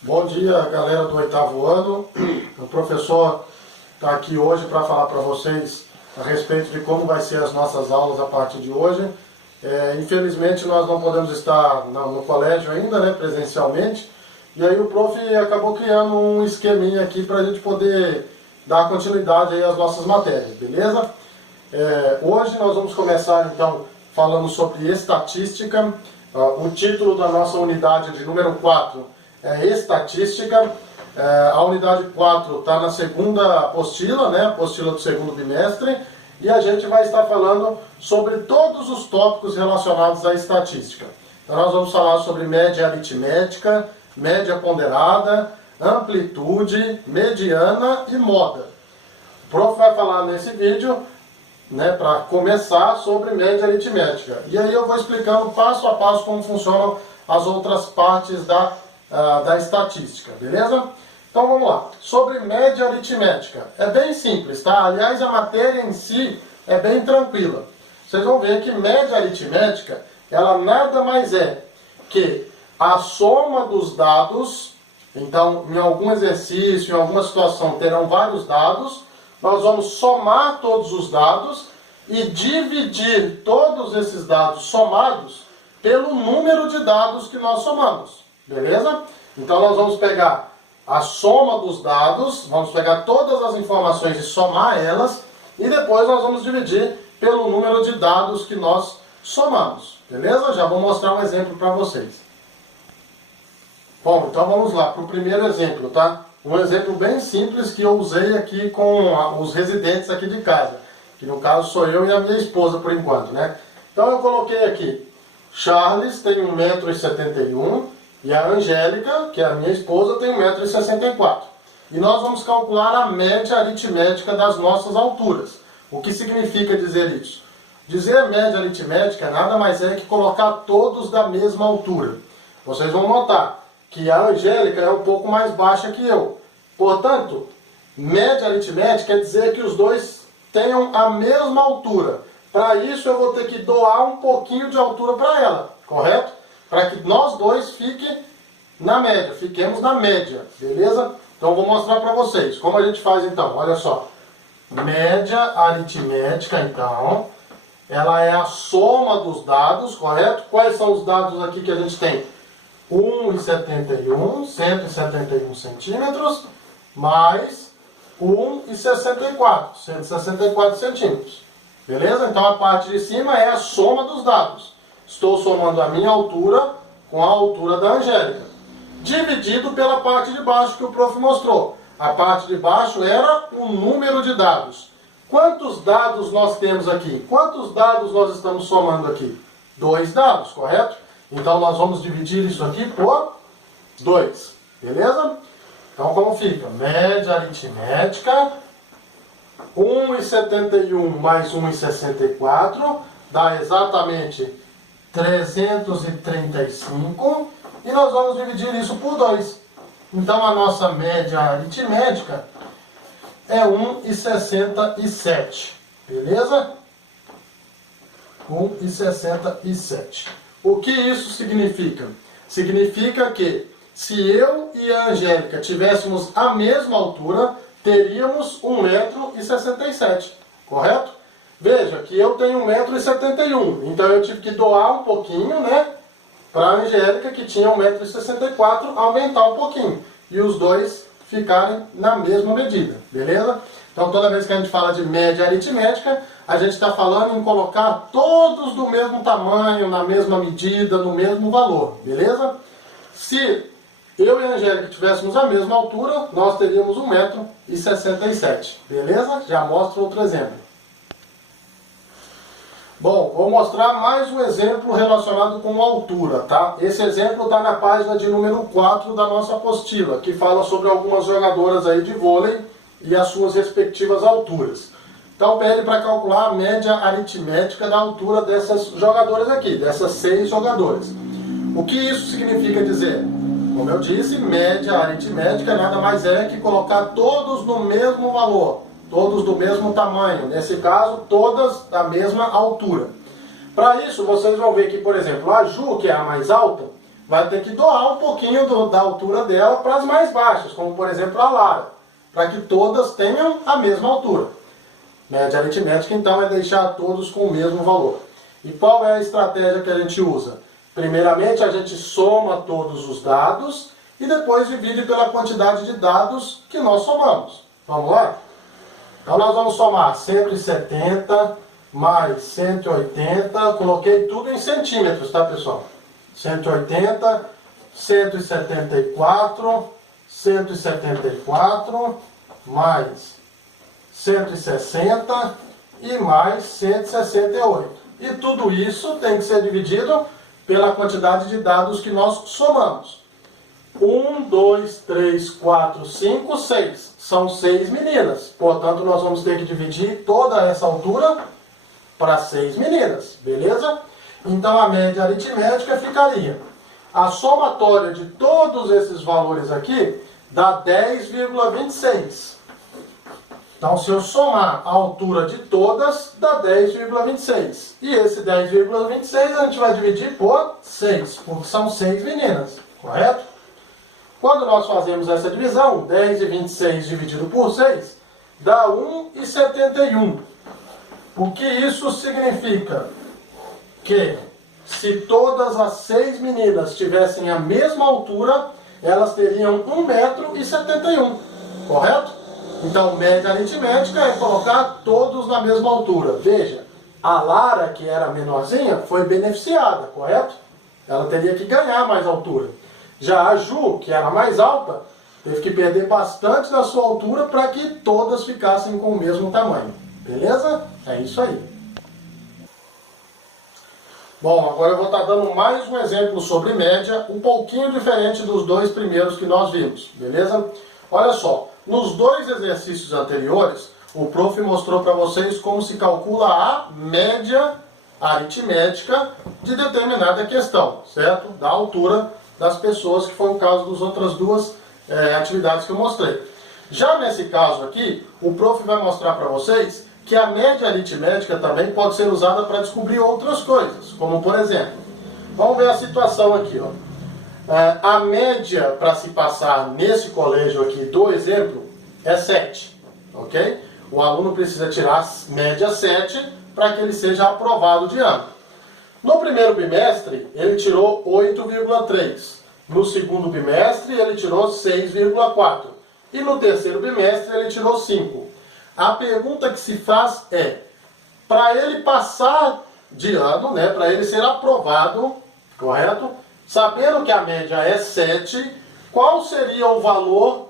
Bom dia, galera do 8º ano. O professor está aqui hoje para falar para vocês a respeito de como vai ser as nossas aulas a partir de hoje. Infelizmente nós não podemos estar no colégio ainda, né, presencialmente, e aí o prof acabou criando um esqueminha aqui para a gente poder dar continuidade aí às nossas matérias, beleza? Hoje nós vamos começar então falando sobre estatística. O título da nossa unidade de número 4 é Estatística. A unidade 4 está na segunda apostila, né? Apostila do segundo bimestre. E a gente vai estar falando sobre todos os tópicos relacionados à estatística. Então nós vamos falar sobre média aritmética, média ponderada, amplitude, mediana e moda. O prof vai falar nesse vídeo, né, para começar, sobre média aritmética. E aí eu vou explicando passo a passo como funcionam as outras partes da estatística, beleza? Então vamos lá. Sobre média aritmética. É bem simples, tá? Aliás, a matéria em si é bem tranquila. Vocês vão ver que média aritmética, ela nada mais é que a soma dos dados. Então, em algum exercício, em alguma situação, terão vários dados. Nós vamos somar todos os dados e dividir todos esses dados somados pelo número de dados que nós somamos. Beleza? Então nós vamos pegar a soma dos dados, vamos pegar todas as informações e somar elas, e depois nós vamos dividir pelo número de dados que nós somamos. Beleza? Já vou mostrar um exemplo para vocês. Bom, então vamos lá para o primeiro exemplo, tá? Um exemplo bem simples que eu usei aqui com os residentes aqui de casa, que no caso sou eu e a minha esposa por enquanto, né? Então eu coloquei aqui, Charles tem 1,71 m e a Angélica, que é a minha esposa, tem 1,64 m. E nós vamos calcular a média aritmética das nossas alturas. O que significa dizer isso? Dizer média aritmética nada mais é que colocar todos da mesma altura. Vocês vão notar que a Angélica é um pouco mais baixa que eu. Portanto, média aritmética quer dizer que os dois tenham a mesma altura. Para isso eu vou ter que doar um pouquinho de altura para ela, correto? Para que nós dois fiquemos na média, beleza? Então eu vou mostrar para vocês como a gente faz então, olha só. Média aritmética, então, ela é a soma dos dados, correto? Quais são os dados aqui que a gente tem? 1,71, 171 centímetros, mais 1,64, 164 centímetros. Beleza? Então a parte de cima é a soma dos dados. Estou somando a minha altura com a altura da Angélica. Dividido pela parte de baixo que o prof mostrou. A parte de baixo era o número de dados. Quantos dados nós temos aqui? Quantos dados nós estamos somando aqui? 2 dados, correto? Então nós vamos dividir isso aqui por 2. Beleza? Então como fica? Média aritmética, 1,71 mais 1,64 dá exatamente 335. E nós vamos dividir isso por 2. Então a nossa média aritmética é 1,67. Beleza? 1,67. O que isso significa? Significa que se eu e a Angélica tivéssemos a mesma altura, teríamos 1,67 m, correto? Veja que eu tenho 1,71 m, então eu tive que doar um pouquinho, né? Para a Angélica, que tinha 1,64 m, aumentar um pouquinho. E os dois ficarem na mesma medida, beleza? Então toda vez que a gente fala de média aritmética, a gente está falando em colocar todos do mesmo tamanho, na mesma medida, no mesmo valor, beleza? Se eu e a Angélica tivéssemos a mesma altura, nós teríamos 1,67 m, beleza? Já mostro outro exemplo. Bom, vou mostrar mais um exemplo relacionado com altura, tá? Esse exemplo está na página de número 4 da nossa apostila, que fala sobre algumas jogadoras aí de vôlei e as suas respectivas alturas. Então pede para calcular a média aritmética da altura dessas jogadoras aqui, dessas 6 jogadoras. O que isso significa dizer? Como eu disse, média aritmética nada mais é que colocar todos no mesmo valor, todos do mesmo tamanho, nesse caso, todas da mesma altura. Para isso, vocês vão ver que, por exemplo, a Ju, que é a mais alta, vai ter que doar um pouquinho da altura dela para as mais baixas, como por exemplo a Lara, para que todas tenham a mesma altura. Média aritmética, então, é deixar todos com o mesmo valor. E qual é a estratégia que a gente usa? Primeiramente, a gente soma todos os dados e depois divide pela quantidade de dados que nós somamos. Vamos lá? Então, nós vamos somar 170 mais 180, coloquei tudo em centímetros, tá, pessoal? 180, 174, 174, mais 160 e mais 168. E tudo isso tem que ser dividido pela quantidade de dados que nós somamos. 1, 2, 3, 4, 5, 6. São 6 meninas. Portanto, nós vamos ter que dividir toda essa altura para 6 meninas. Beleza? Então, a média aritmética ficaria. A somatória de todos esses valores aqui dá 10,26. Então, se eu somar a altura de todas, dá 10,26. E esse 10,26 a gente vai dividir por 6, porque são 6 meninas, correto? Quando nós fazemos essa divisão, 10,26 dividido por 6, dá 1,71. O que isso significa? Que se todas as 6 meninas tivessem a mesma altura, elas teriam 1,71 m, correto? Então, média aritmética é colocar todos na mesma altura. Veja, a Lara, que era menorzinha, foi beneficiada, correto? Ela teria que ganhar mais altura. Já a Ju, que era mais alta, teve que perder bastante da sua altura para que todas ficassem com o mesmo tamanho. Beleza? É isso aí. Bom, agora eu vou estar dando mais um exemplo sobre média, um pouquinho diferente dos dois primeiros que nós vimos. Beleza? Olha só. Nos dois exercícios anteriores, o prof mostrou para vocês como se calcula a média aritmética de determinada questão, certo? Da altura das pessoas, que foi o caso das outras duas atividades que eu mostrei. Já nesse caso aqui, o prof vai mostrar para vocês que a média aritmética também pode ser usada para descobrir outras coisas, como por exemplo, vamos ver a situação aqui, ó. A média para se passar nesse colégio aqui do exemplo é 7, ok? O aluno precisa tirar média 7 para que ele seja aprovado de ano. No primeiro bimestre, ele tirou 8,3. No segundo bimestre, ele tirou 6,4. E no terceiro bimestre, ele tirou 5. A pergunta que se faz é, para ele passar de ano, né, para ele ser aprovado, correto? Sabendo que a média é 7, qual seria o valor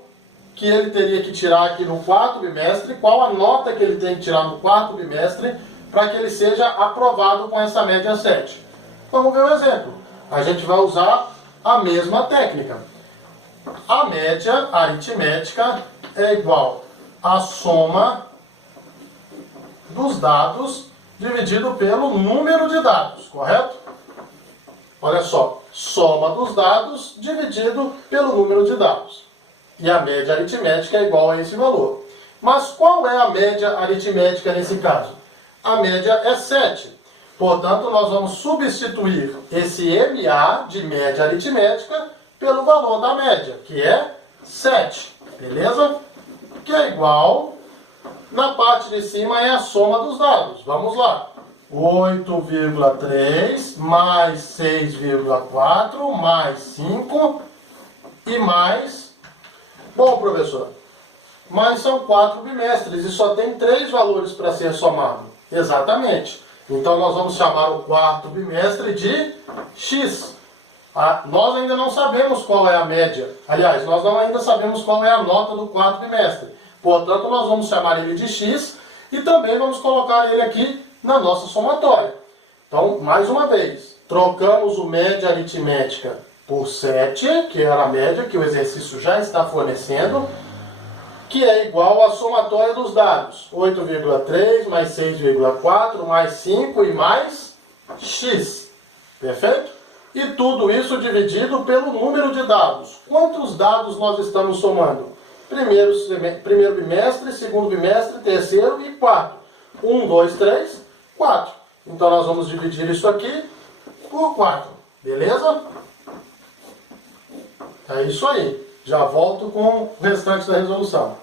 que ele teria que tirar aqui no quarto bimestre? Qual a nota que ele tem que tirar no quarto bimestre para que ele seja aprovado com essa média 7? Vamos ver um exemplo. A gente vai usar a mesma técnica. A média aritmética é igual à soma dos dados dividido pelo número de dados, correto? Olha só, soma dos dados dividido pelo número de dados. E a média aritmética é igual a esse valor. Mas qual é a média aritmética nesse caso? A média é 7. Portanto, nós vamos substituir esse MA de média aritmética pelo valor da média, que é 7. Beleza? Que é igual, na parte de cima é a soma dos dados. Vamos lá. 8,3 mais 6,4 mais 5 e mais... Bom, professor, mas são 4 bimestres e só tem 3 valores para ser somado. Exatamente. Então nós vamos chamar o quarto bimestre de X. Nós ainda não sabemos qual é a média. Aliás, nós não ainda sabemos qual é a nota do quarto bimestre. Portanto, nós vamos chamar ele de X e também vamos colocar ele aqui na nossa somatória. Então, mais uma vez, trocamos o média aritmética por 7, que era a média que o exercício já está fornecendo, que é igual à somatória dos dados. 8,3 mais 6,4 mais 5 e mais X. Perfeito? E tudo isso dividido pelo número de dados. Quantos dados nós estamos somando? Primeiro bimestre, segundo bimestre, terceiro e quarto. 1, 2, 3, 4. Então nós vamos dividir isso aqui por 4. Beleza? É isso aí. Já volto com o restante da resolução.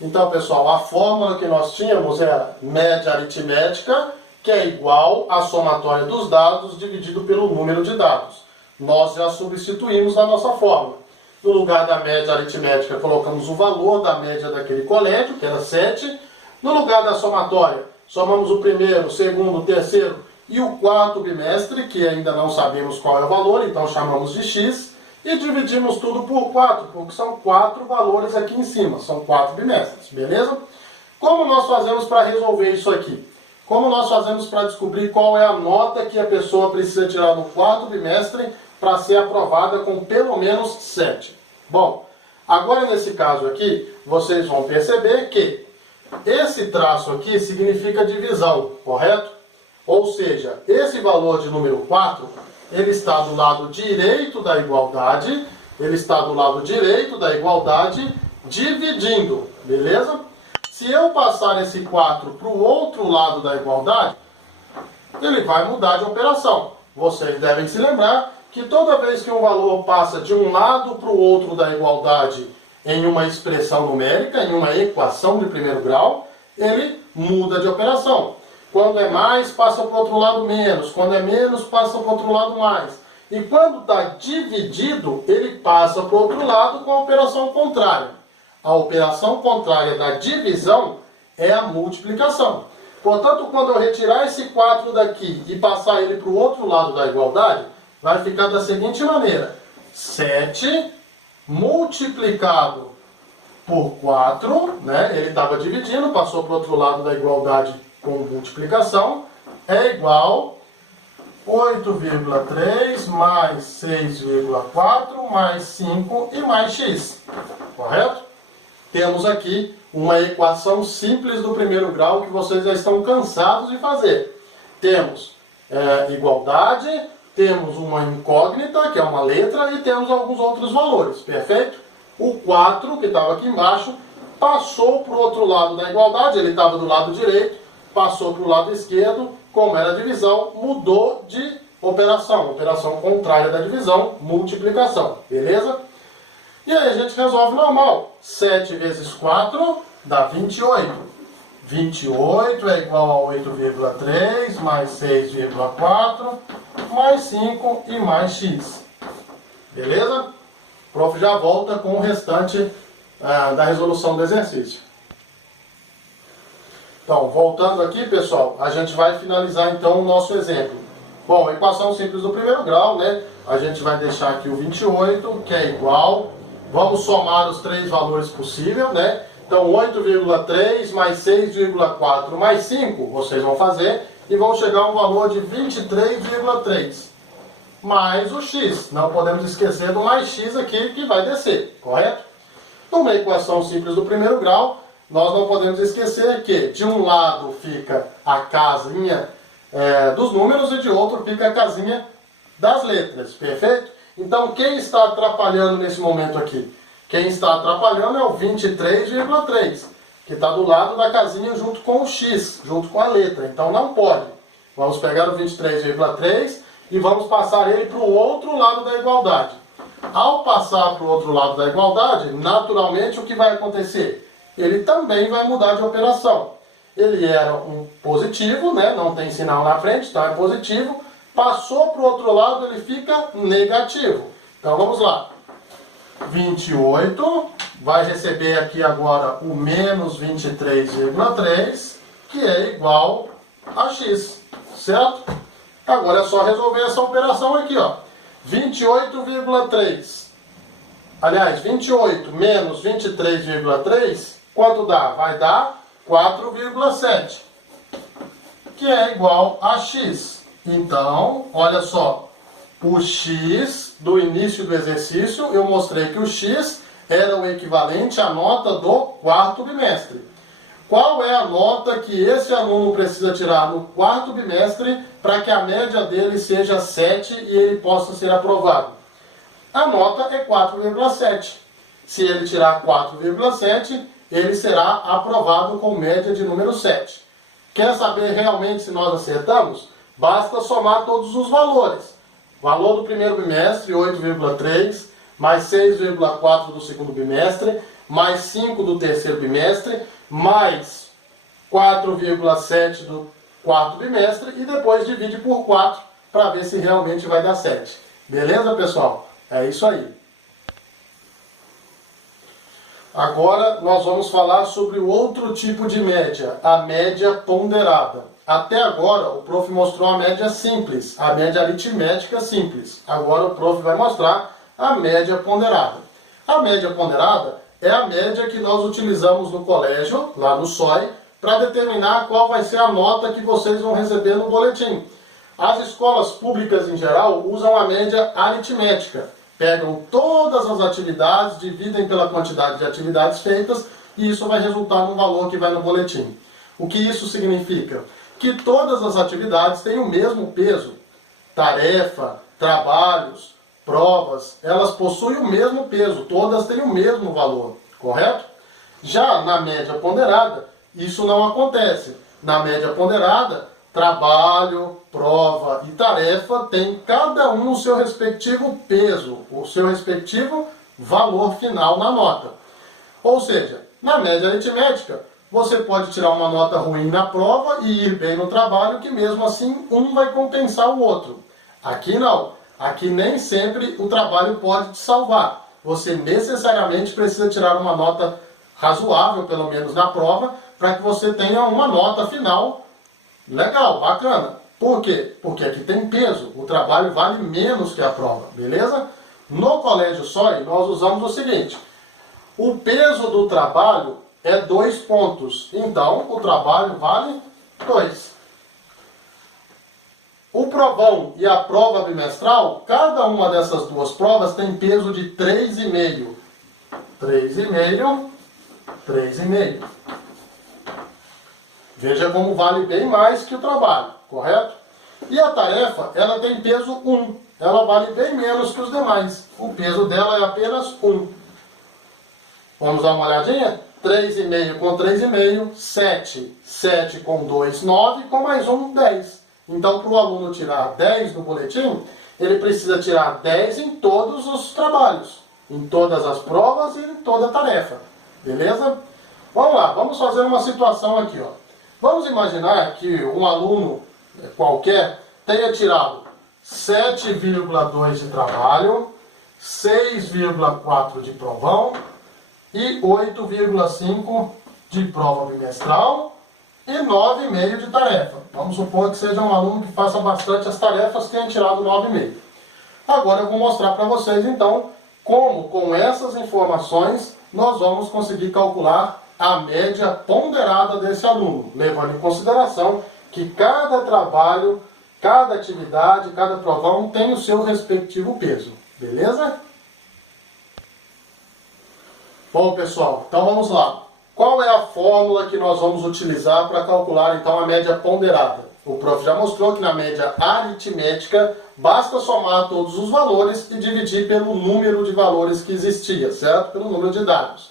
Então, pessoal, a fórmula que nós tínhamos era média aritmética, que é igual à somatória dos dados dividido pelo número de dados. Nós já substituímos na nossa fórmula. No lugar da média aritmética, colocamos o valor da média daquele colégio, que era 7. No lugar da somatória, somamos o primeiro, o segundo, o terceiro e o quarto bimestre, que ainda não sabemos qual é o valor, então chamamos de x. E dividimos tudo por 4, porque são 4 valores aqui em cima, são 4 bimestres, beleza? Como nós fazemos para resolver isso aqui? Como nós fazemos para descobrir qual é a nota que a pessoa precisa tirar no quarto bimestre para ser aprovada com pelo menos 7? Bom, agora nesse caso aqui, vocês vão perceber que esse traço aqui significa divisão, correto? Ou seja, esse valor de número 4, ele está do lado direito da igualdade, dividindo, beleza? Se eu passar esse 4 para o outro lado da igualdade, ele vai mudar de operação. Vocês devem se lembrar que toda vez que um valor passa de um lado para o outro da igualdade em uma expressão numérica, em uma equação de primeiro grau, ele muda de operação. Quando é mais, passa para o outro lado menos. Quando é menos, passa para o outro lado mais. E quando está dividido, ele passa para o outro lado com a operação contrária. A operação contrária da divisão é a multiplicação. Portanto, quando eu retirar esse 4 daqui e passar ele para o outro lado da igualdade, vai ficar da seguinte maneira. 7 multiplicado por 4, né? Ele estava dividindo, passou para o outro lado da igualdade com multiplicação, é igual a 8,3 mais 6,4 mais 5 e mais x. Correto? Temos aqui uma equação simples do primeiro grau que vocês já estão cansados de fazer. Temos igualdade, temos uma incógnita, que é uma letra, e temos alguns outros valores. Perfeito? O 4, que estava aqui embaixo, passou para o outro lado da igualdade, ele estava do lado direito, passou para o lado esquerdo, como era divisão, mudou de operação. Operação contrária da divisão, multiplicação. Beleza? E aí a gente resolve normal. 7 vezes 4 dá 28. 28 é igual a 8,3 mais 6,4 mais 5 e mais x. Beleza? O prof já volta com o restante da resolução do exercício. Então, voltando aqui, pessoal, a gente vai finalizar então o nosso exemplo. Bom, equação simples do primeiro grau, né? A gente vai deixar aqui o 28, que é igual. Vamos somar os três valores possíveis, né? Então, 8,3 mais 6,4 mais 5, vocês vão fazer, e vão chegar a um valor de 23,3. Mais o x. Não podemos esquecer do mais x aqui, que vai descer, correto? Numa equação simples do primeiro grau, nós não podemos esquecer que de um lado fica a casinha dos números e de outro fica a casinha das letras, perfeito? Então, quem está atrapalhando nesse momento aqui? Quem está atrapalhando é o 23,3, que está do lado da casinha junto com o x, junto com a letra. Então, não pode. Vamos pegar o 23,3 e vamos passar ele para o outro lado da igualdade. Ao passar para o outro lado da igualdade, naturalmente, o que vai acontecer? Ele também vai mudar de operação. Ele era um positivo, né? Não tem sinal na frente, então é positivo. Passou para o outro lado, ele fica negativo. Então vamos lá. 28 vai receber aqui agora o menos 23,3, que é igual a x, certo? Agora é só resolver essa operação aqui, ó. 28,3. Aliás, 28 menos 23,3, quanto dá? Vai dar 4,7, que é igual a x. Então, olha só, o x do início do exercício, eu mostrei que o x era o equivalente à nota do quarto bimestre. Qual é a nota que esse aluno precisa tirar no quarto bimestre para que a média dele seja 7 e ele possa ser aprovado? A nota é 4,7. Se ele tirar 4,7, ele será aprovado com média de número 7. Quer saber realmente se nós acertamos? Basta somar todos os valores. Valor do primeiro bimestre, 8,3, mais 6,4 do segundo bimestre, mais 5 do terceiro bimestre, mais 4,7 do quarto bimestre e depois divide por 4 para ver se realmente vai dar 7. Beleza, pessoal? É isso aí. Agora nós vamos falar sobre o outro tipo de média, a média ponderada. Até agora o prof mostrou a média simples, a média aritmética simples. Agora o prof vai mostrar a média ponderada. A média ponderada é a média que nós utilizamos no colégio, lá no SOI, para determinar qual vai ser a nota que vocês vão receber no boletim. As escolas públicas em geral usam a média aritmética. Pegam todas as atividades, dividem pela quantidade de atividades feitas e isso vai resultar num valor que vai no boletim. O que isso significa? Que todas as atividades têm o mesmo peso. Tarefa, trabalhos, provas, elas possuem o mesmo peso, todas têm o mesmo valor, correto? Já na média ponderada, isso não acontece. Na média ponderada, trabalho, prova e tarefa tem cada um o seu respectivo peso, o seu respectivo valor final na nota. Ou seja, na média aritmética, você pode tirar uma nota ruim na prova e ir bem no trabalho, que mesmo assim um vai compensar o outro. Aqui não. Aqui nem sempre o trabalho pode te salvar. Você necessariamente precisa tirar uma nota razoável, pelo menos na prova, para que você tenha uma nota final legal, bacana. Por quê? Porque aqui tem peso. O trabalho vale menos que a prova, beleza? No colégio SOI, nós usamos o seguinte. O peso do trabalho é 2 pontos. Então, o trabalho vale 2. O provão e a prova bimestral, cada uma dessas duas provas tem peso de 3,5. 3,5, 3,5. Veja como vale bem mais que o trabalho, correto? E a tarefa, ela tem peso 1. Ela vale bem menos que os demais. O peso dela é apenas 1. Vamos dar uma olhadinha? 3,5 com 3,5, 7. 7 com 2, 9. Com mais 1, 10. Então, para o aluno tirar 10 no boletim, ele precisa tirar 10 em todos os trabalhos, em todas as provas e em toda a tarefa. Beleza? Vamos lá, vamos fazer uma situação aqui, ó. Vamos imaginar que um aluno qualquer tenha tirado 7,2 de trabalho, 6,4 de provão e 8,5 de prova bimestral e 9,5 de tarefa. Vamos supor que seja um aluno que faça bastante as tarefas, tenha tirado 9,5. Agora eu vou mostrar para vocês, então, como com essas informações nós vamos conseguir calcular a média ponderada desse aluno, levando em consideração que cada trabalho, cada atividade, cada provão tem o seu respectivo peso. Beleza? Bom, pessoal, então vamos lá. Qual é a fórmula que nós vamos utilizar para calcular, então, a média ponderada? O prof já mostrou que na média aritmética basta somar todos os valores e dividir pelo número de valores que existia, certo? Pelo número de dados.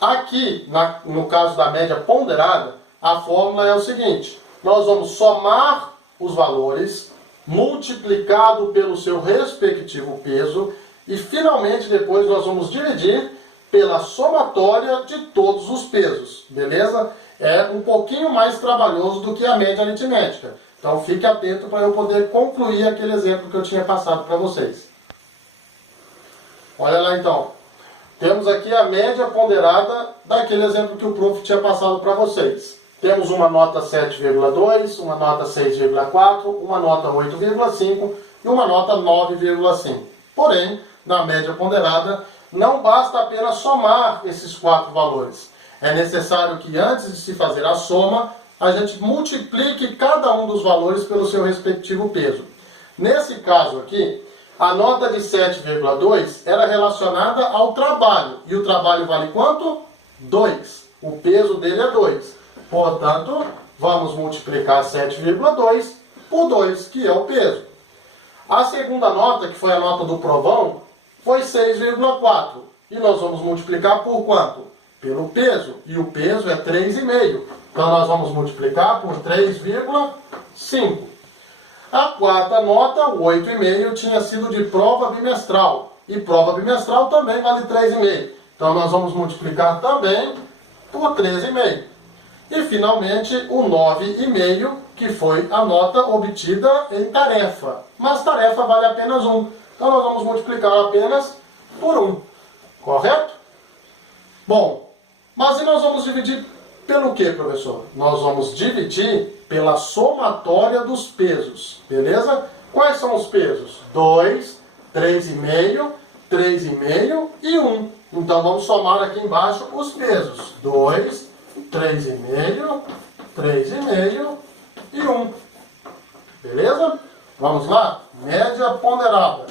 Aqui, no caso da média ponderada, a fórmula é o seguinte. Nós vamos somar os valores, multiplicado pelo seu respectivo peso, e finalmente depois nós vamos dividir pela somatória de todos os pesos, beleza? É um pouquinho mais trabalhoso do que a média aritmética. Então fique atento para eu poder concluir aquele exemplo que eu tinha passado para vocês. Olha lá então. Temos aqui a média ponderada daquele exemplo que o prof tinha passado para vocês. Temos uma nota 7,2, uma nota 6,4, uma nota 8,5 e uma nota 9,5. Porém, na média ponderada, não basta apenas somar esses 4 valores. É necessário que antes de se fazer a soma, a gente multiplique cada um dos valores pelo seu respectivo peso. Nesse caso aqui, a nota de 7,2 era relacionada ao trabalho. E o trabalho vale quanto? 2. O peso dele é 2. Portanto, vamos multiplicar 7,2 por 2, que é o peso. A segunda nota, que foi a nota do provão, foi 6,4. E nós vamos multiplicar por quanto? Pelo peso. E o peso é 3,5. Então nós vamos multiplicar por 3,5. A quarta nota, o 8,5, tinha sido de prova bimestral. E prova bimestral também vale 3,5. Então nós vamos multiplicar também por 13,5. E finalmente o 9,5, que foi a nota obtida em tarefa. Mas tarefa vale apenas 1. Então nós vamos multiplicar apenas por 1. Correto? Bom, mas e nós vamos dividir pelo que, professor? Nós vamos dividir pela somatória dos pesos. Beleza? Quais são os pesos? 2, 3,5, 3,5 e 1. Então vamos somar aqui embaixo os pesos. 2, 3,5, 3,5 e 1. Beleza? Vamos lá? Média ponderada.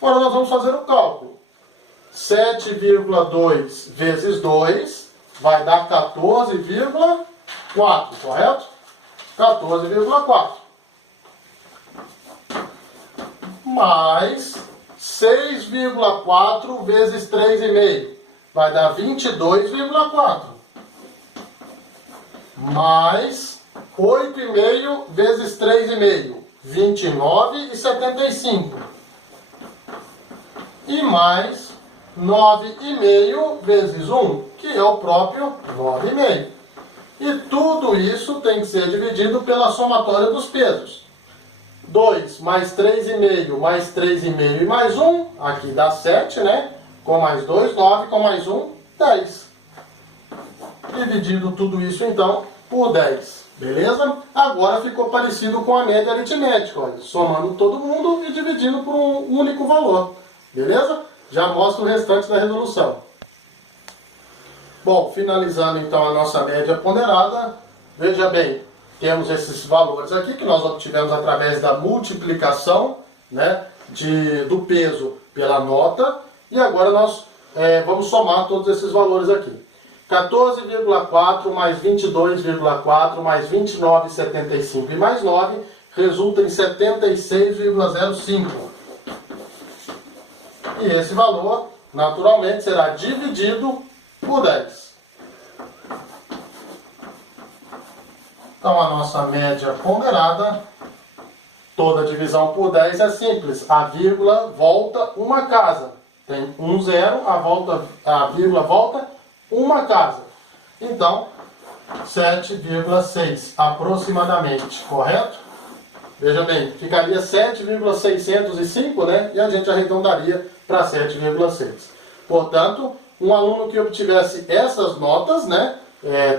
Agora nós vamos fazer o cálculo. 7,2 vezes 2 vai dar 14,4, correto? 14,4. Mais 6,4 vezes 3,5 vai dar 22,4. Mais 8,5 vezes 3,5, 29,75. E mais 9,5 vezes 1, que é o próprio 9,5. E tudo isso tem que ser dividido pela somatória dos pesos. 2 mais 3,5 mais 3,5 e mais 1, aqui dá 7, né? Com mais 2, 9, com mais 1, 10. Dividido tudo isso, então, por 10. Beleza? Agora ficou parecido com a média aritmética, olha, somando todo mundo e dividindo por um único valor. Beleza? Já mostro o restante da resolução. Bom, finalizando então a nossa média ponderada, veja bem, temos esses valores aqui que nós obtivemos através da multiplicação, né, do peso pela nota, e agora nós vamos somar todos esses valores aqui. 14,4 mais 22,4 mais 29,75 e mais 9 resulta em 76,05. E esse valor, naturalmente, será dividido por 10. Então, a nossa média ponderada, toda divisão por 10 é simples. A vírgula volta uma casa. Tem um zero, a vírgula volta uma casa. Então, 7,6 aproximadamente, correto? Veja bem, ficaria 7,605, né? E a gente arredondaria para 7,6. Portanto, um aluno que obtivesse essas notas, né?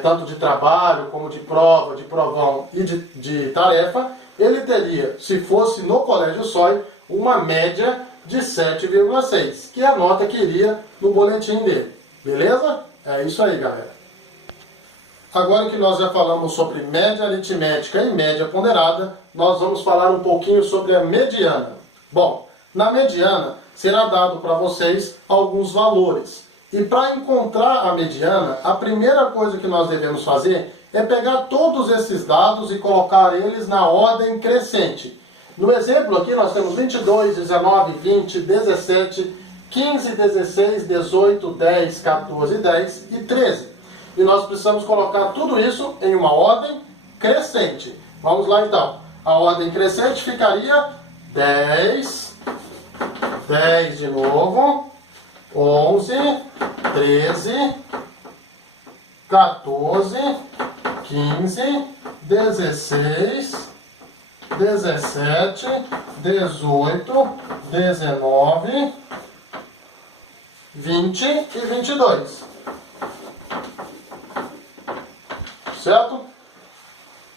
Tanto de trabalho, como de prova, de provão e de tarefa, ele teria, se fosse no Colégio SOI, uma média de 7,6, que é a nota que iria no boletim dele. Beleza? É isso aí, galera. Agora que nós já falamos sobre média aritmética e média ponderada, nós vamos falar um pouquinho sobre a mediana. Bom, na mediana será dado para vocês alguns valores. E para encontrar a mediana, a primeira coisa que nós devemos fazer é pegar todos esses dados e colocar eles na ordem crescente. No exemplo aqui nós temos 22, 19, 20, 17, 15, 16, 18, 10, 14, 10 e 13. E nós precisamos colocar tudo isso em uma ordem crescente. Vamos lá então. A ordem crescente ficaria 10, 10 de novo, 11, 13, 14, 15, 16, 17, 18, 19, 20 e 22. Certo?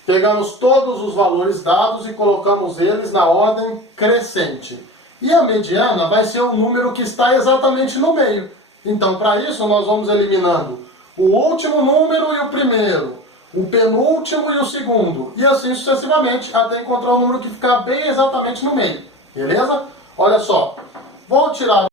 Pegamos todos os valores dados e colocamos eles na ordem crescente. E a mediana vai ser o número que está exatamente no meio. Então, para isso, nós vamos eliminando o último número e o primeiro, o penúltimo e o segundo, e assim sucessivamente, até encontrar o número que ficar bem exatamente no meio. Beleza? Olha só, vou tirar